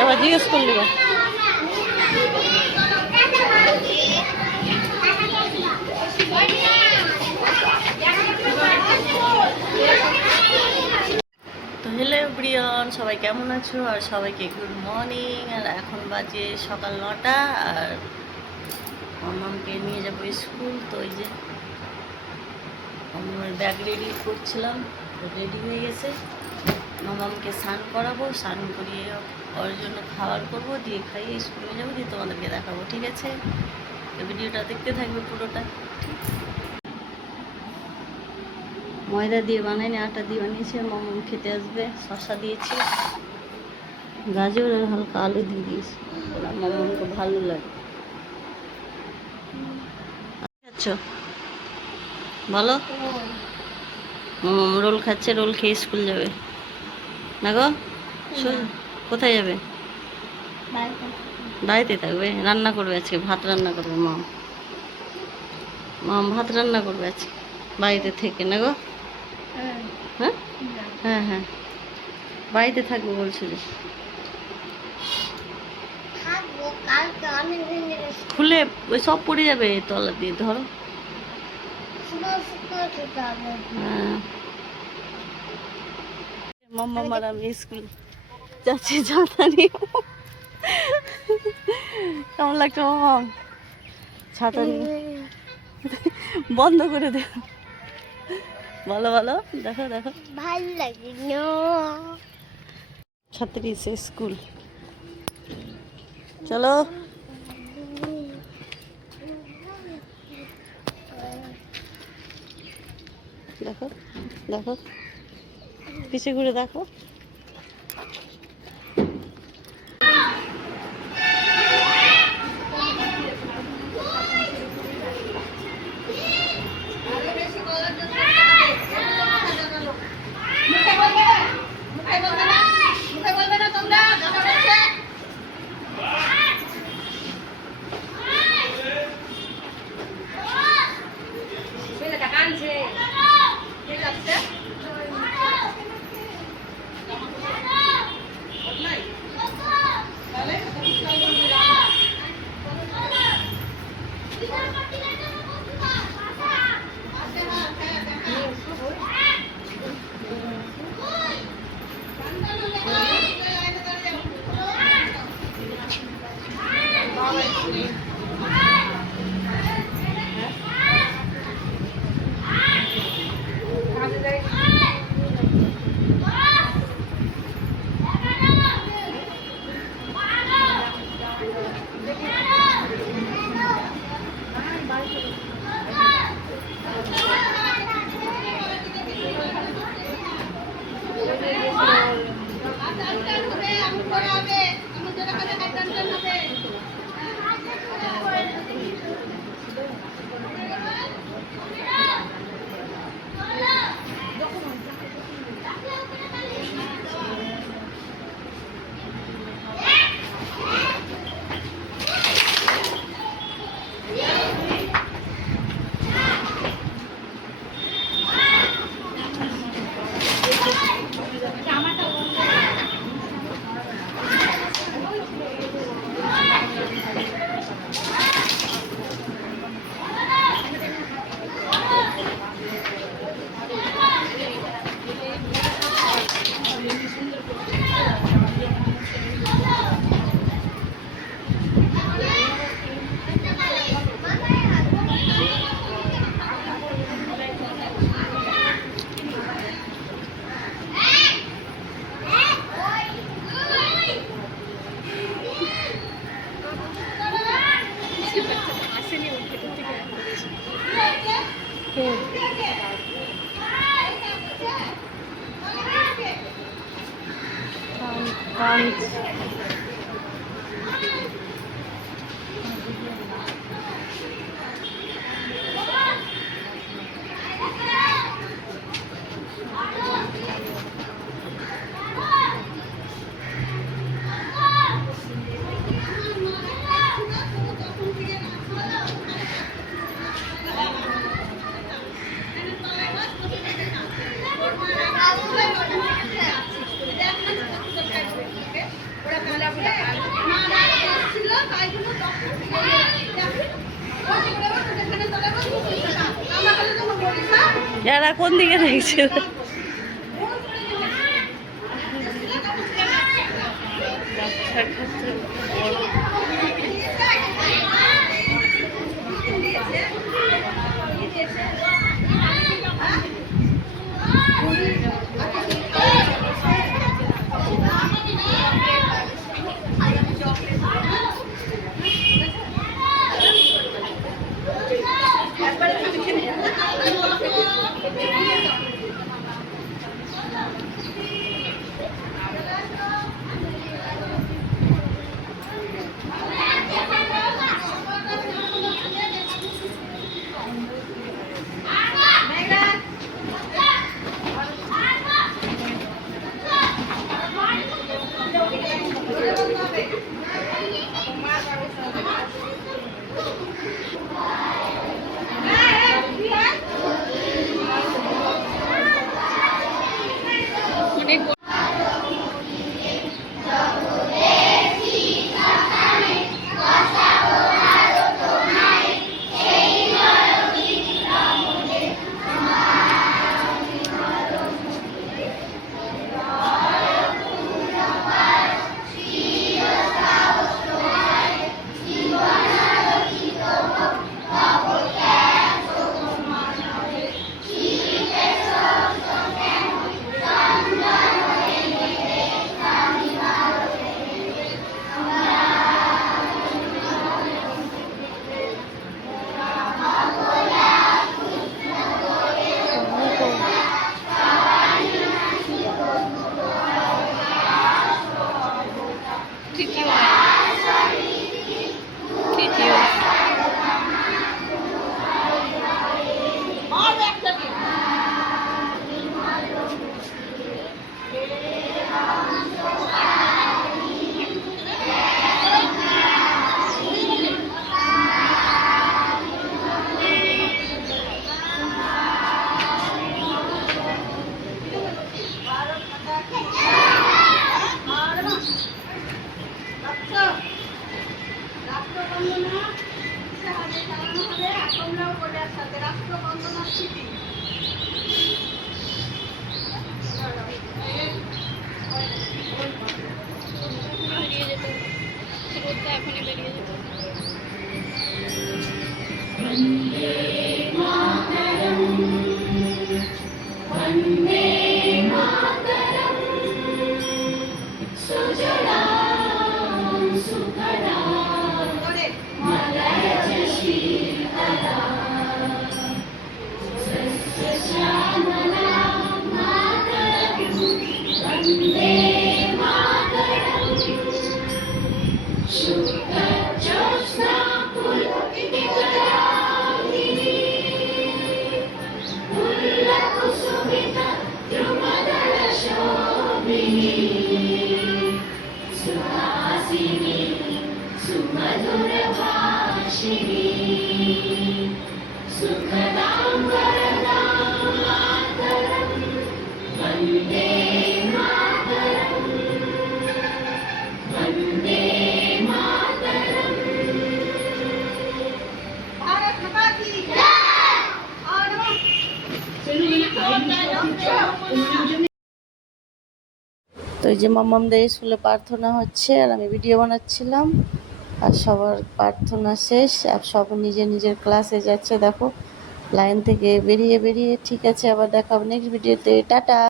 এবার জিজ্ঞেস করলি বা তো হ্যালো এভরিওয়ান, সবাই কেমন আছো? আর সবাইকে গুড মর্নিং। আর এখন বাজে সকাল 9টা। আর মামাকে নিয়ে যাবো স্কুল। তো ওই যে আমার ব্যাগ রেডি করছিলাম, রেডি হয়ে গেছে। মামাকে স্নান করাবো, স্নান করিয়ে ওর জন্য খাবার করবো, দিয়ে খাইয়ে স্কুলে যাবো, দিয়ে তোমাদেরকে দেখাবো। ঠিক আছে, ভিডিওটা দেখতে থাকবে পুরোটা। ময়দা দিয়ে বানাইনি, আটা দিয়ে বানিয়েছি। মামা খেতে আসবে, শসা দিয়েছি, গাজর আর হালকা আলু দিয়ে দিয়েছি। মামাকে ভালো লাগে। আচ্ছা বলো। মামাম রোল খাচ্ছে, রোল খেয়ে স্কুল যাবে না গো? কোথায় যাবে? বাড়িতে থাকবে। রান্না করবে আজকে, ভাত রান্না করবে মাম। মাম ভাত রান্না করবে আজকে বাড়িতে থেকে, না গো? হ্যাঁ হ্যাঁ হ্যাঁ, বাড়িতে থাকবে বলছিল। খুলে ওই সব পড়ে যাবে, তলা দিয়ে ধরো। হ্যাঁ, মাম্মা মারা আমি স্কুল যাচ্ছি, ছাতা নিয়ে। কেমন লাগছে মামা? ছাতা নিয়ে বন্ধ করে দে। বলো বলো, দেখো দেখো, ভালো লাগে ছাত্রী সে স্কুল। চলো দেখো দেখো, পিছে ঘুরে দেখো। এরা কোন দিকে দেখছে? বাচ্চা কাচ্চা বড়। তো এই যে মাম্মামদের স্কুলে প্রার্থনা হচ্ছে আর আমি ভিডিও বানাচ্ছিলাম, আর সবার প্রার্থনা শেষ আর সব নিজের নিজের ক্লাসে যাচ্ছে। দেখো লাইন থেকে বেরিয়ে বেরিয়ে। ঠিক আছে, আবার দেখাবো নেক্সট ভিডিওতে। টাটা।